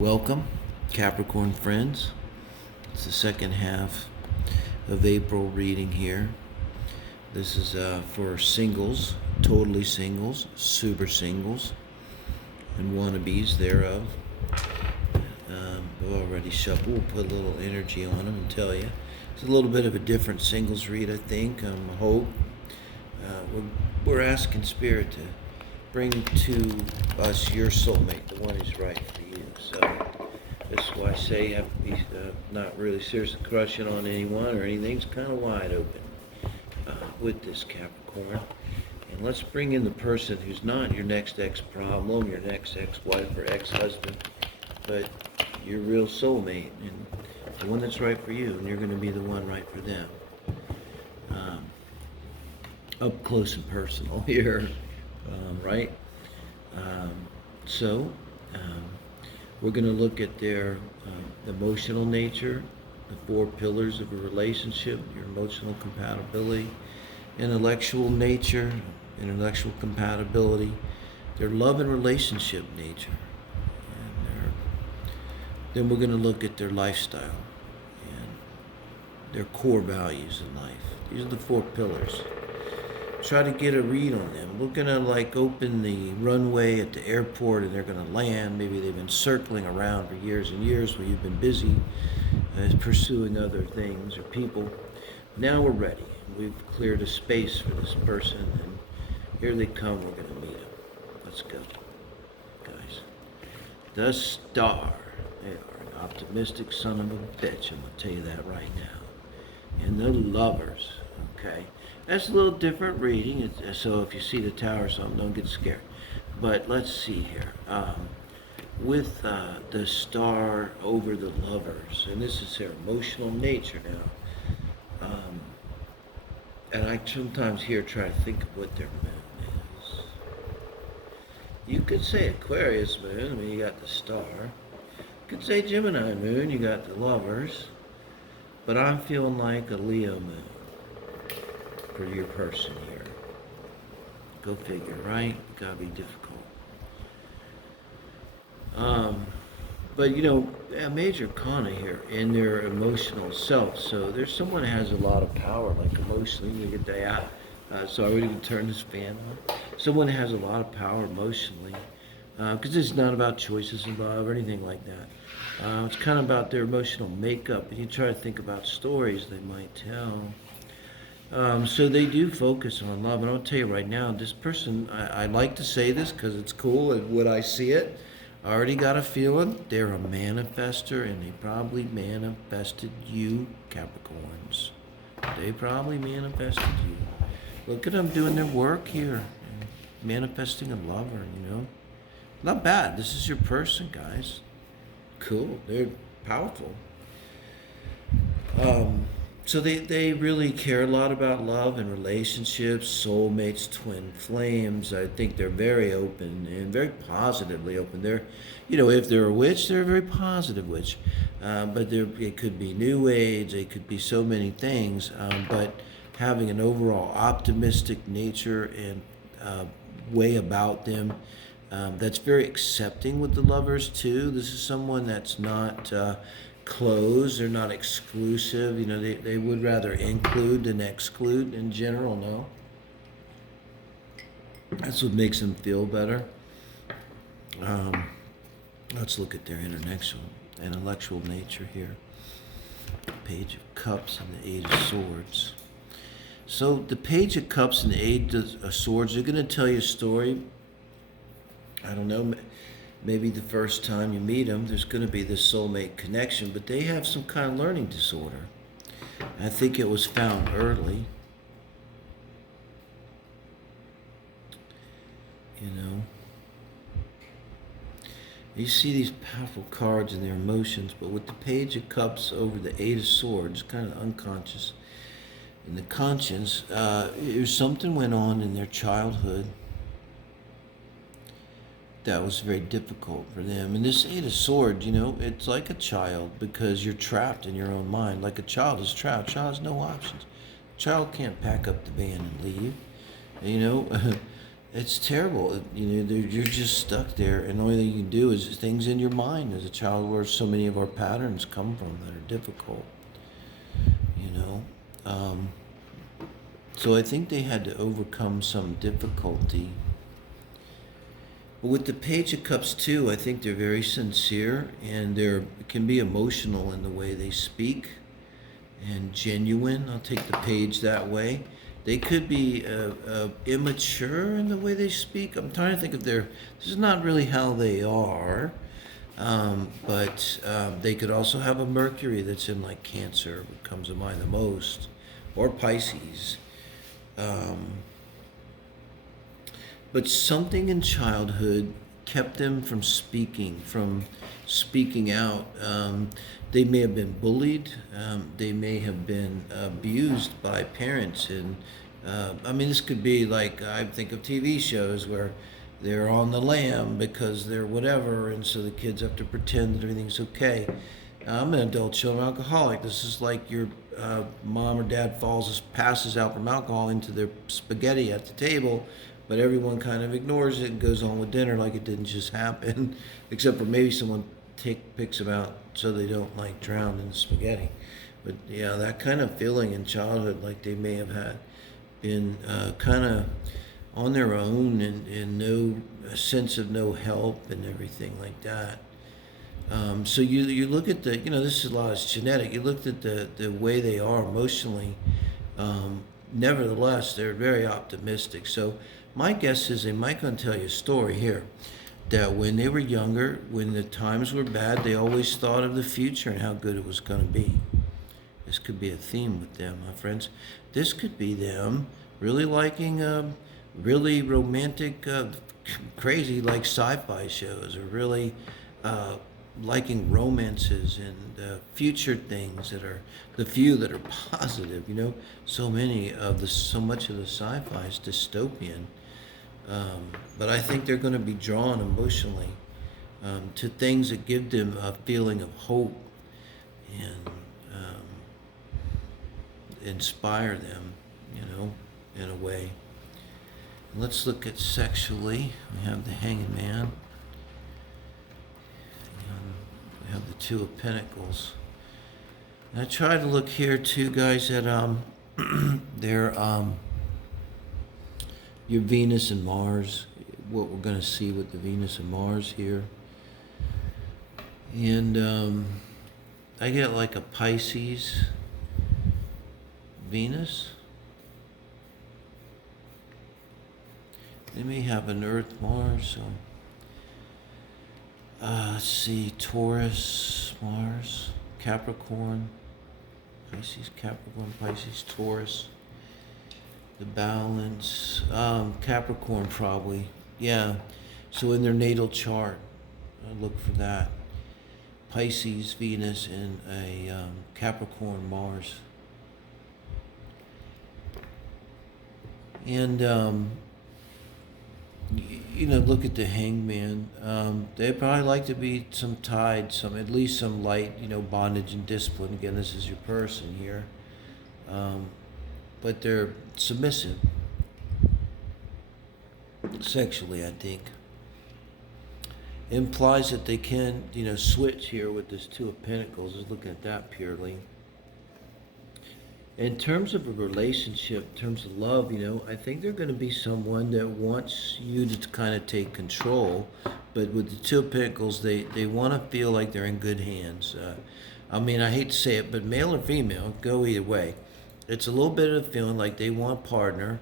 Welcome, Capricorn friends. It's the second half of April reading here. This is for singles, totally singles, super singles, and wannabes thereof. We've already shuffled. We'll put a little energy on them and tell you. It's a little bit of a different singles read, I think. I hope. We're asking Spirit to bring to us your soulmate, the one who's right for you. So this is why I say you have to be not really seriously crushing on anyone or anything. It's kind of wide open with this Capricorn. And let's bring in the person who's not your next ex-problem, your next ex-wife or ex-husband, but your real soulmate and the one that's right for you, and you're going to be the one right for them. Up close and personal here, right? So we're going to look at their emotional nature, the 4 pillars of a relationship, your emotional compatibility, intellectual nature, intellectual compatibility, their love and relationship nature, and then we're going to look at their lifestyle and their core values in life. These are the 4 pillars. Try to get a read on them. We're gonna open the runway at the airport and they're gonna land. Maybe they've been circling around for years and years while you've been busy pursuing other things or people. Now we're ready. We've cleared a space for this person and here they come. We're gonna meet them. Let's go, guys. The Star. They are an optimistic son of a bitch. I'm gonna tell you that right now. And the Lovers. Okay. That's a little different reading, so if you see the tower or something, don't get scared. But let's see here. With the Star over the Lovers, and this is their emotional nature now. And I sometimes here try to think of what their moon is. You could say Aquarius moon, I mean, you got the Star. You could say Gemini moon, you got the Lovers. But I'm feeling like a Leo moon for your person here. Go figure, right? Gotta be difficult. But a major arcana here in their emotional self. So there's someone that has a lot of power, like emotionally. You get that. So I would even turn this fan on. Someone that has a lot of power emotionally, because it's not about choices in love or anything like that. It's kind of about their emotional makeup. And you try to think about stories they might tell. So they do focus on love, and I'll tell you right now, this person, I like to say this because it's cool, and when I see it, I already got a feeling they're a manifester, and they probably manifested you, Capricorns. They probably manifested you. Look at them doing their work here, manifesting a lover, Not bad. This is your person, guys. Cool. They're powerful. So they really care a lot about love and relationships, soulmates, twin flames. I think they're very open and very positively open. They're, if they're a witch, they're a very positive witch. But it could be new age, it could be so many things. But having an overall optimistic nature and way about them, that's very accepting with the Lovers too. This is someone that's not closed, they're not exclusive. They would rather include than exclude in general. No, that's what makes them feel better. Let's look at their intellectual nature here. Page of Cups and the 8 of Swords. So the Page of Cups and the 8 of Swords are going to tell you a story. I don't know, maybe the first time you meet them, there's going to be this soulmate connection, but they have some kind of learning disorder. I think it was found early. You see these powerful cards and their emotions, but with the Page of Cups over the 8 of Swords, kind of unconscious. In the conscience, there's something went on in their childhood that was very difficult for them. And this 8 of Swords, it's like a child because you're trapped in your own mind. Like a child is trapped. A child has no options. A child can't pack up the van and leave. It's terrible. You're just stuck there, and the only thing you can do is things in your mind as a child, where so many of our patterns come from that are difficult. You know, so I think they had to overcome some difficulty. But with the Page of Cups too, I think they're very sincere, and they can be emotional in the way they speak, and genuine. I'll take the Page that way. They could be immature in the way they speak. I'm trying to think of this is not really how they are, but they could also have a Mercury that's in like Cancer, what comes to mind the most, or Pisces. But something in childhood kept them from speaking out. They may have been bullied. They may have been abused by parents. And this could be like, I think of TV shows where they're on the lam because they're whatever, and so the kids have to pretend that everything's okay. I'm an adult children alcoholic. This is like your mom or dad passes out from alcohol into their spaghetti at the table, but everyone kind of ignores it and goes on with dinner like it didn't just happen, except for maybe someone picks them out so they don't like drown in the spaghetti. But yeah, that kind of feeling in childhood, like they may have been kind of on their own, and no sense of no help and everything like that. So you look at this is a lot of genetic. You looked at the way they are emotionally. Nevertheless, they're very optimistic. So my guess is they might going to tell you a story here, that when they were younger, when the times were bad, they always thought of the future and how good it was going to be. This could be a theme with them, my friends. This could be them really liking really romantic, crazy like sci-fi shows, or really liking romances and future things that are the few that are positive. So much of the sci-fi is dystopian. But I think they're going to be drawn emotionally to things that give them a feeling of hope and inspire them, in a way. Let's look at sexually. We have the Hanged Man. We have the Two of Pentacles. And I try to look here too, guys, at their your Venus and Mars, what we're going to see with the Venus and Mars here. And I get like a Pisces Venus. They may have an Earth Mars. So let's see, Taurus, Mars, Capricorn, Pisces, Capricorn, Pisces, Taurus. The balance, Capricorn probably, yeah. So in their natal chart, I look for that. Pisces, Venus, and a Capricorn, Mars. And look at the Hanged Man. They probably like to be at least some light, bondage and discipline. Again, this is your person here. But they're submissive sexually, I think. Implies that they can, switch here with this Two of Pentacles. Just looking at that purely. In terms of a relationship, in terms of love, I think they're going to be someone that wants you to kind of take control. But with the Two of Pentacles, they want to feel like they're in good hands. I hate to say it, but male or female, go either way. It's a little bit of a feeling like they want a partner,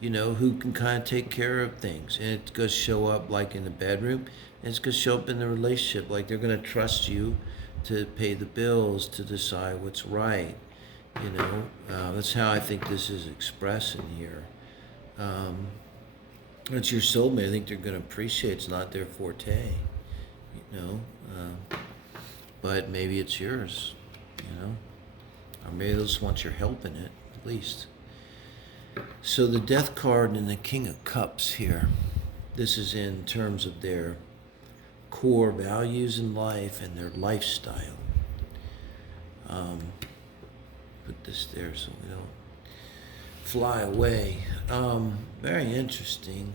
who can kind of take care of things. And it's going to show up like in the bedroom. And it's going to show up in the relationship. Like they're going to trust you to pay the bills, to decide what's right. That's how I think this is expressing here. It's your soulmate. I think they're going to appreciate it's not their forte, but maybe it's yours, or maybe they just want your help in it, at least. So the Death card and the King of Cups here, this is in terms of their core values in life and their lifestyle. Put this there so we don't fly away. Very interesting.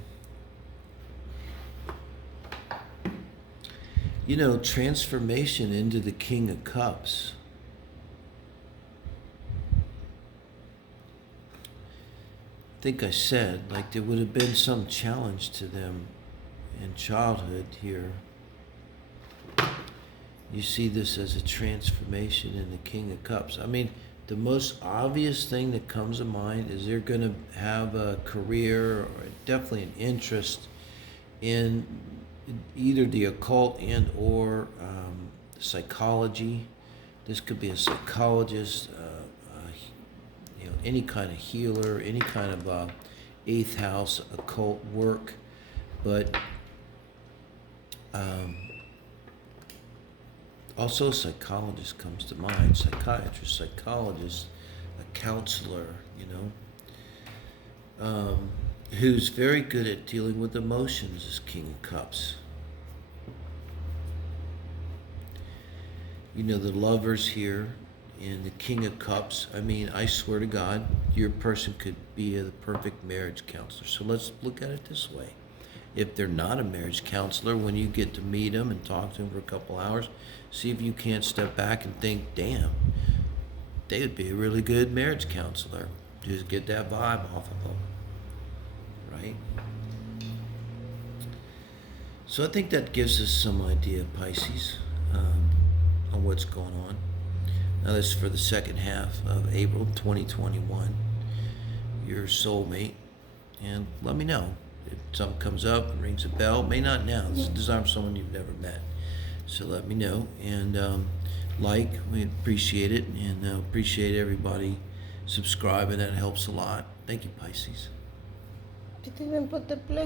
You know, transformation into the King of Cups. I think I said, like, there would have been some challenge to them in childhood here. You see this as a transformation in the King of Cups. I mean, the most obvious thing that comes to mind is they're going to have a career or definitely an interest in either the occult and or psychology. This could be a psychologist, any kind of healer, any kind of eighth house occult work, but also a psychologist comes to mind. Psychiatrist, psychologist, a counselor, who's very good at dealing with emotions is King of Cups. The lovers here in the King of Cups. I mean, I swear to God, your person could be the perfect marriage counselor. So let's look at it this way. If they're not a marriage counselor, when you get to meet them and talk to them for a couple hours, see if you can't step back and think, damn, they would be a really good marriage counselor. Just get that vibe off of them, right? So I think that gives us some idea, Pisces, on what's going on. Now this is for the second half of April 2021. Your soulmate. And let me know if something comes up and rings a bell. May not now. This is someone you've never met. So let me know. And we appreciate it. And appreciate everybody subscribing. That helps a lot. Thank you, Pisces. Did they even put the play?